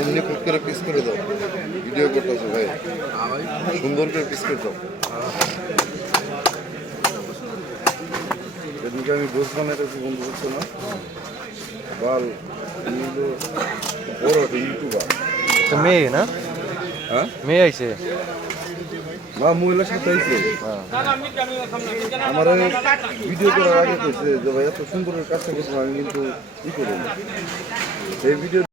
এমনি কুক করে পিস করে দাও, ভিডিও করতেছো ভাই, সুন্দর করে পিস করে দাও। এদিকে আমি গোস বানাইতেছি, বন্ধু হচ্ছে না বাল বড় একটা ইউটিউবার। মেয়ে না? হ্যাঁ মেয়ে আইছে না, মহিলার সাথে আইছে। আমার ভিডিও করার আগে কইছে যে ভাই এত সুন্দর কাজটা করবো, আমি কিন্তু ই করবো এই ভিডিও